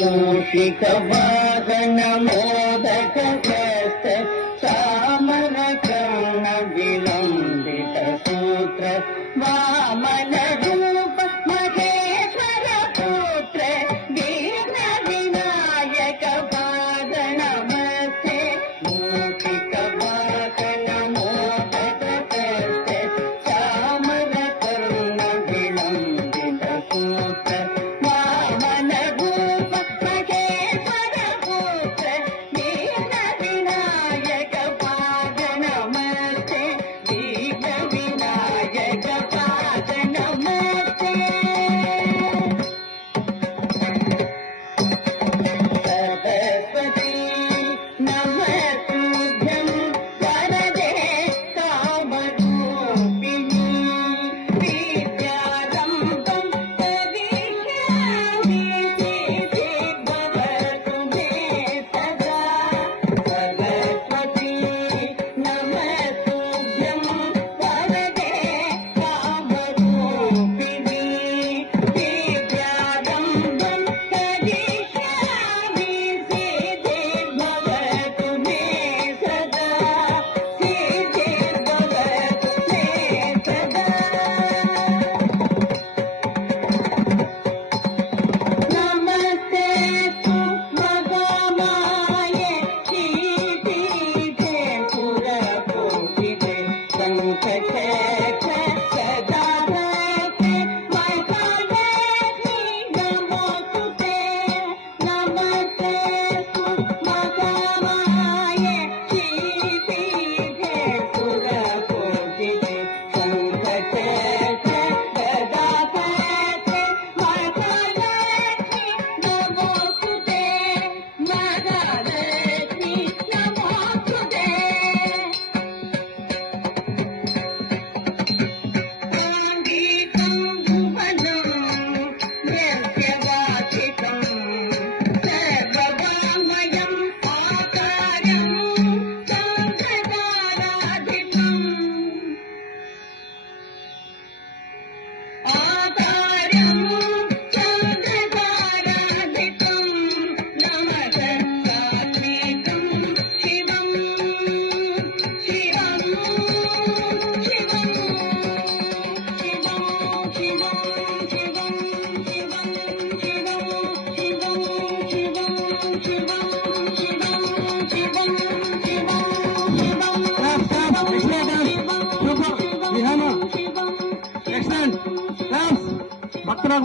मूषिक वाहन मोदक ग्रस्त चामर कर्ण विलंबित सूत्र वामन रूप महेश्वर पुत्र दीन विनायक पाद नमस्ते मूषिक वाहन मोदक ग्रस्त चामर कर्ण विलंबित सूत्र वामन रूप महेश्वर पुत्र दीन विनायक पाद नमस्ते दीन विनायक पाद नमस्ते सरस्वती नमस्तुभ्यं वरदे कामरूपिणी विद्यारम्भं करिष्यामि सिद्धिर्भवतु मे सदा सरस्वती नमस्तुभ्यं वरदे कामरूपिणी विद्यारम्भं करिष्यामि सिद्धिर्भवतु मे सदा सिद्धिर्भवतु मे सदा नमस्ते तु मगामाये श्रीपीठे पुरपूजिते शङ्खचक्र गदाधरे महालक्ष्मी नमोस्तुते नमस्ते तु मगामाये श्रीपीठे पुरपूजिते शङ्खचक्र गदाधरे महालक्ष्मी नमोस्तुते महालक्ष्मी नमोस्तुते साङ्गीतं भुवनं यस्यवाचितं सर्ववाङ्मयं आकारं चन्द्रताराधितम् आकारं चन्द्रताराधितं नमस्कारितं शिवं शिवं शिवं शिवं शिवं शिवं शिवं शिवं शिवं शिवं शिवं शिवं शिवं शिवं शिवं Excellent. Claps. భక్తులకు